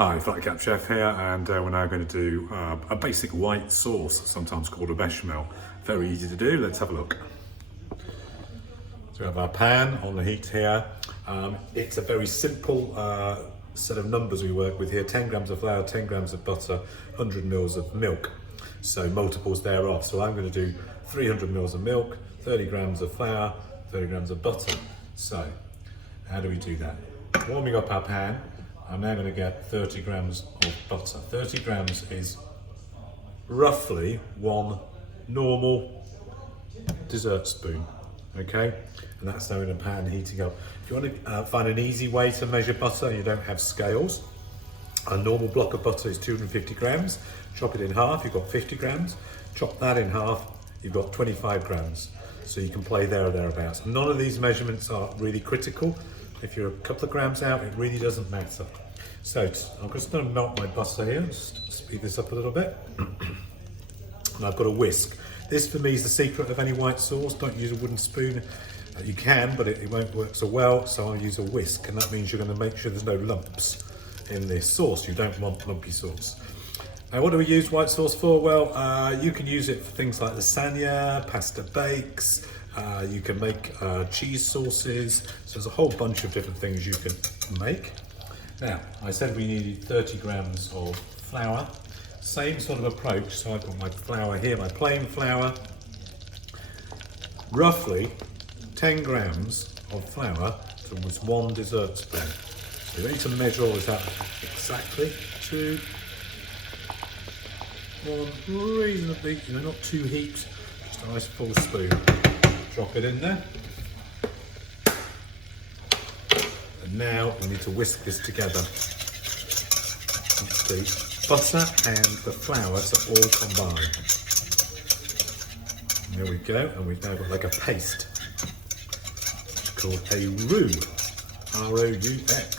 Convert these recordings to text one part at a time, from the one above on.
Hi, Flatcap Chef here, and we're now going to do a basic white sauce, sometimes called a bechamel. Very easy to do. Let's have a look. So we have our pan on the heat here. It's a very simple set of numbers we work with here. 10 grams of flour, 10 grams of butter, 100 mils of milk. So multiples thereof. So I'm going to do 300 mils of milk, 30 grams of flour, 30 grams of butter. So how do we do that? Warming up our pan. I'm now going to get 30 grams of butter. 30 grams is roughly one normal dessert spoon, okay? And that's now in a pan heating up. If you want to find an easy way to measure butter and you don't have scales, a normal block of butter is 250 grams. Chop it in half, you've got 50 grams. Chop that in half, you've got 25 grams. So you can play there or thereabouts. None of these measurements are really critical. If you're a couple of grams out, it really doesn't matter. So I'm just going to melt my butter here, just speed this up a little bit. And I've got a whisk. This for me is the secret of any white sauce. Don't use a wooden spoon. You can, but it won't work so well, so I'll use a whisk, and that means you're going to make sure there's no lumps in this sauce. You don't want lumpy sauce. Now, what do we use white sauce for? Well, you can use it for things like lasagna, pasta bakes. You can make cheese sauces. So there's a whole bunch of different things you can make. Now, I said we needed 30 grams of flour. Same sort of approach. So I've got my flour here, my plain flour. Roughly 10 grams of flour to almost one dessert spoon. So you need to measure all this out exactly. 2, 1, reasonably, not too heaped, just a nice full spoon. Drop it in there. And now we need to whisk this together. That's the butter and the flour to all combine. There we go, and we've now got like a paste. It's called a roux. R-O-U-X.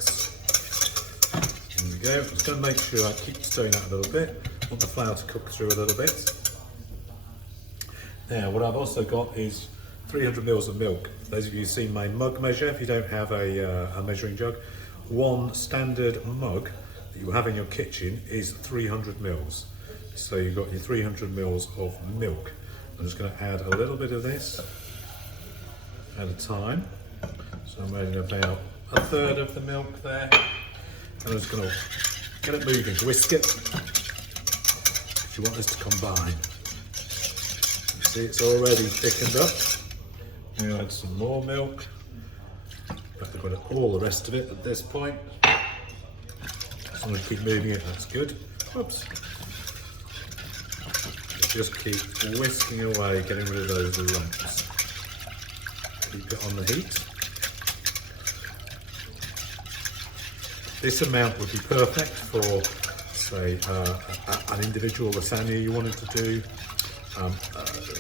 There we go. I'm just going to make sure I keep stirring that a little bit. I want the flour to cook through a little bit. Now, what I've also got is 300 mils of milk. Those of you who've seen my mug measure, if you don't have a measuring jug, one standard mug that you have in your kitchen is 300 mils. So you've got your 300 mils of milk. I'm just going to add a little bit of this at a time. So I'm adding about a third of the milk there. And I'm just going to get it moving, whisk it. If you want this to combine. You see it's already thickened up. Now add some more milk. I've got all the rest of it at this point. So I'm going to keep moving it, that's good. Whoops. Just keep whisking away, getting rid of those lumps. Keep it on the heat. This amount would be perfect for, say, an individual lasagna you wanted to do.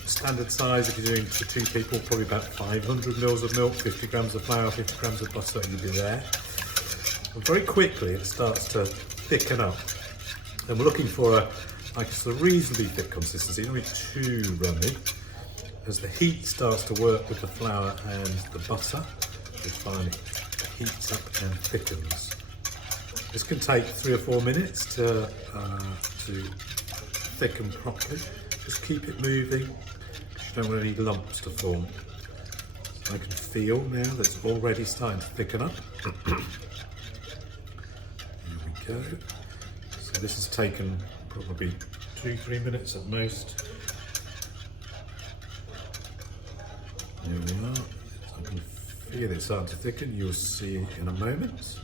Standard size, if you're doing for 2 people, probably about 500 mils of milk, 50 grams of flour, 50 grams of butter, and you'd be there. But very quickly it starts to thicken up. And we're looking for a reasonably thick consistency, don't be too runny. As the heat starts to work with the flour and the butter, you find it heats up and thickens. This can take 3 or 4 minutes to thicken properly. Just keep it moving, because you don't want any lumps to form. I can feel now that it's already starting to thicken up. Here we go. So this has taken probably 2-3 minutes at most. There we are. I can feel it starting to thicken. You'll see in a moment.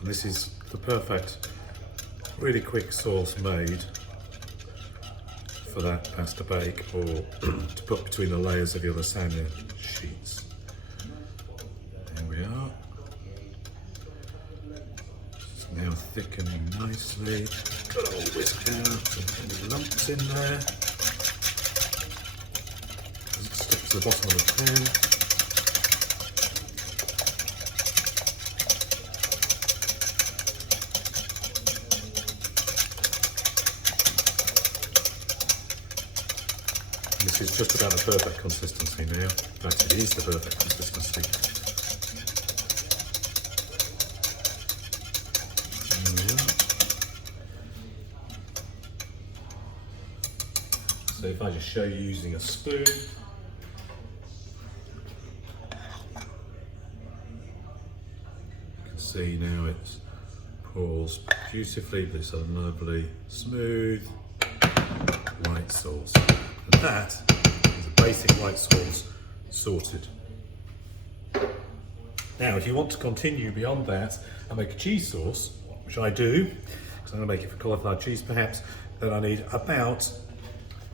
And this is the perfect, really quick sauce made for that pasta bake or to put between the layers of your lasagna sheets. There we are. It's now thickening nicely. Got all whisked out, any lumps in there. As it sticks to the bottom of the pan. This is just about the perfect consistency now. In fact, it is the perfect consistency. if I just show you using a spoon, you can see now it pours beautifully, but it's a lovely, smooth white sauce. And that is a basic white sauce sorted. Now, if you want to continue beyond that and make a cheese sauce, which I do, because I'm going to make it for cauliflower cheese perhaps, then I need about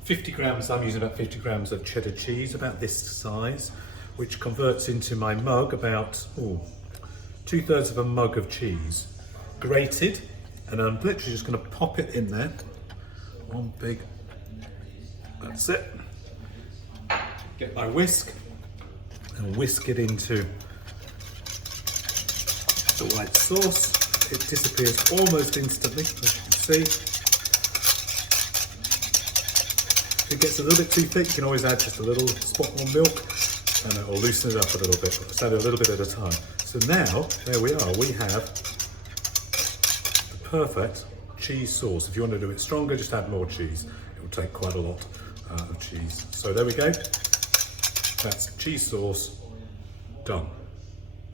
50 grams, I'm using about 50 grams of cheddar cheese, about this size, which converts into my mug about 2/3 of a mug of cheese, grated, and I'm literally just going to pop it in there. One big, that's it. Get my whisk and whisk it into the white sauce. It disappears almost instantly, as you can see. If it gets a little bit too thick, you can always add just a little spot more milk and it will loosen it up a little bit. Just add it a little bit at a time. So now, there we are, we have the perfect cheese sauce. If you want to do it stronger, just add more cheese. It will take quite a lot of cheese. So there we go. That's cheese sauce done.